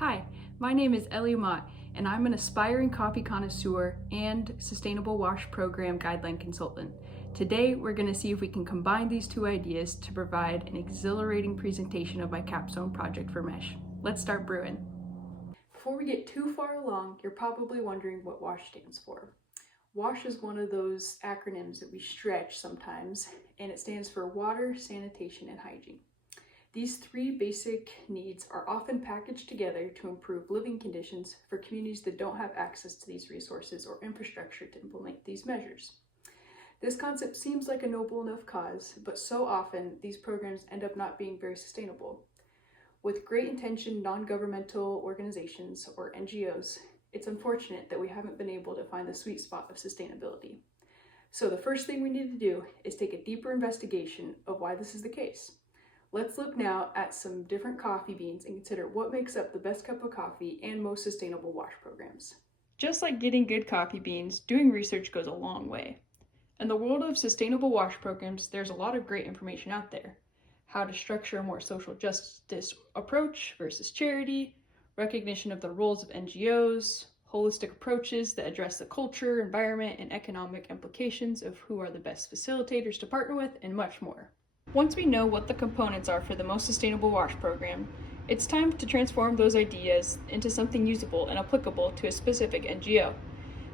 Hi, my name is Ellie Mott, and I'm an aspiring coffee connoisseur and Sustainable Wash Program Guideline Consultant. Today, we're going to see if we can combine these two ideas to provide an exhilarating presentation of my capstone project for MESH. Let's start brewing. Before we get too far along, you're probably wondering what WASH stands for. WASH is one of those acronyms that we stretch sometimes, and it stands for Water, Sanitation, and Hygiene. These three basic needs are often packaged together to improve living conditions for communities that don't have access to these resources or infrastructure to implement these measures. This concept seems like a noble enough cause, but so often these programs end up not being very sustainable. With great intention non-governmental organizations, or NGOs, it's unfortunate that we haven't been able to find the sweet spot of sustainability. So the first thing we need to do is take a deeper investigation of why this is the case. Let's look now at some different coffee beans and consider what makes up the best cup of coffee and most sustainable wash programs. Just like getting good coffee beans, doing research goes a long way. In the world of sustainable wash programs, there's a lot of great information out there. How to structure a more social justice approach versus charity, recognition of the roles of NGOs, holistic approaches that address the culture, environment, and economic implications of who are the best facilitators to partner with, and much more. Once we know what the components are for the most sustainable WASH program, it's time to transform those ideas into something usable and applicable to a specific NGO.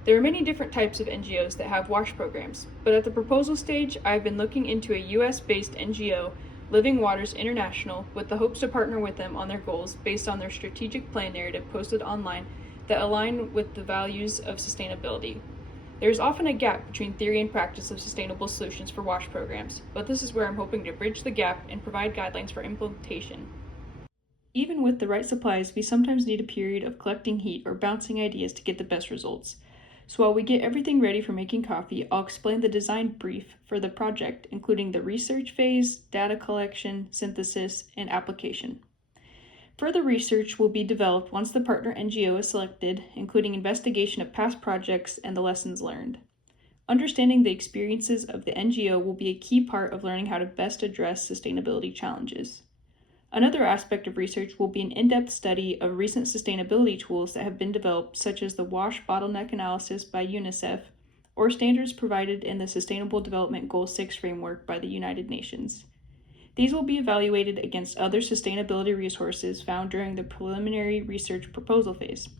There are many different types of NGOs that have WASH programs, but at the proposal stage, I've been looking into a US-based NGO, Living Waters International, with the hopes to partner with them on their goals based on their strategic plan narrative posted online that align with the values of sustainability. There is often a gap between theory and practice of sustainable solutions for WASH programs, but this is where I'm hoping to bridge the gap and provide guidelines for implementation. Even with the right supplies, we sometimes need a period of collecting heat or bouncing ideas to get the best results. So while we get everything ready for making coffee, I'll explain the design brief for the project, including the research phase, data collection, synthesis, and application. Further research will be developed once the partner NGO is selected, including investigation of past projects and the lessons learned. Understanding the experiences of the NGO will be a key part of learning how to best address sustainability challenges. Another aspect of research will be an in-depth study of recent sustainability tools that have been developed, such as the WASH bottleneck analysis by UNICEF, or standards provided in the Sustainable Development Goal 6 framework by the United Nations. These will be evaluated against other sustainability resources found during the preliminary research proposal phase.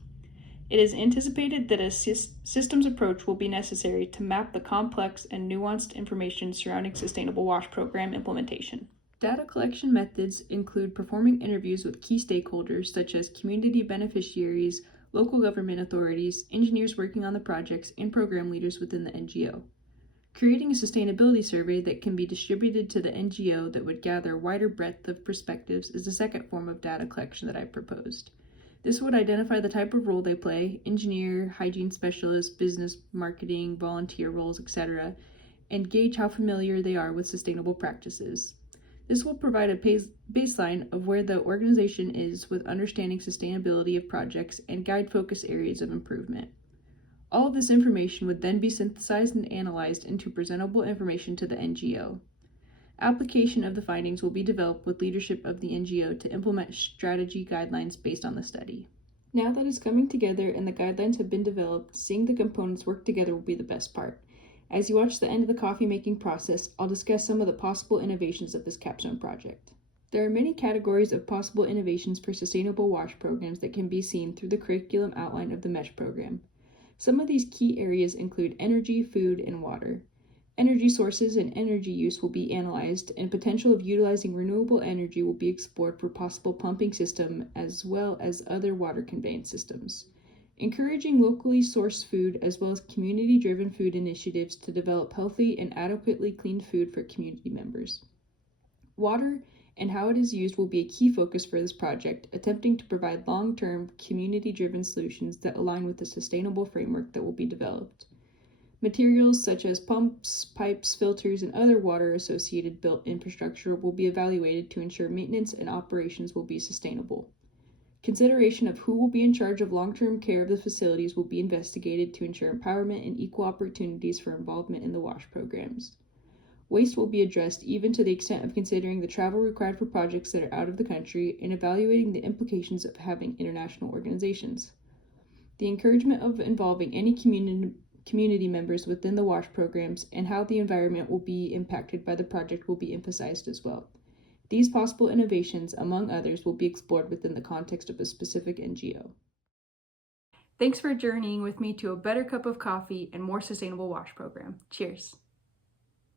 It is anticipated that a systems approach will be necessary to map the complex and nuanced information surrounding sustainable WASH program implementation. Data collection methods include performing interviews with key stakeholders such as community beneficiaries, local government authorities, engineers working on the projects, and program leaders within the NGO. Creating a sustainability survey that can be distributed to the NGO that would gather a wider breadth of perspectives is the second form of data collection that I proposed. This would identify the type of role they play, engineer, hygiene specialist, business, marketing, volunteer roles, etc., and gauge how familiar they are with sustainable practices. This will provide a baseline of where the organization is with understanding sustainability of projects and guide focus areas of improvement. All of this information would then be synthesized and analyzed into presentable information to the NGO. Application of the findings will be developed with leadership of the NGO to implement strategy guidelines based on the study. Now that it's coming together and the guidelines have been developed, seeing the components work together will be the best part. As you watch the end of the coffee making process, I'll discuss some of the possible innovations of this capstone project. There are many categories of possible innovations for sustainable WASH programs that can be seen through the curriculum outline of the MESH program. Some of these key areas include energy, food, and water. Energy sources and energy use will be analyzed, and potential of utilizing renewable energy will be explored for possible pumping system as well as other water conveyance systems. Encouraging locally sourced food as well as community-driven food initiatives to develop healthy and adequately cleaned food for community members. Water and how it is used will be a key focus for this project, attempting to provide long-term, community-driven solutions that align with the sustainable framework that will be developed. Materials such as pumps, pipes, filters, and other water-associated built infrastructure will be evaluated to ensure maintenance and operations will be sustainable. Consideration of who will be in charge of long-term care of the facilities will be investigated to ensure empowerment and equal opportunities for involvement in the WASH programs. Waste will be addressed even to the extent of considering the travel required for projects that are out of the country and evaluating the implications of having international organizations. The encouragement of involving any community members within the WASH programs and how the environment will be impacted by the project will be emphasized as well. These possible innovations, among others, will be explored within the context of a specific NGO. Thanks for journeying with me to a better cup of coffee and more sustainable WASH program. Cheers.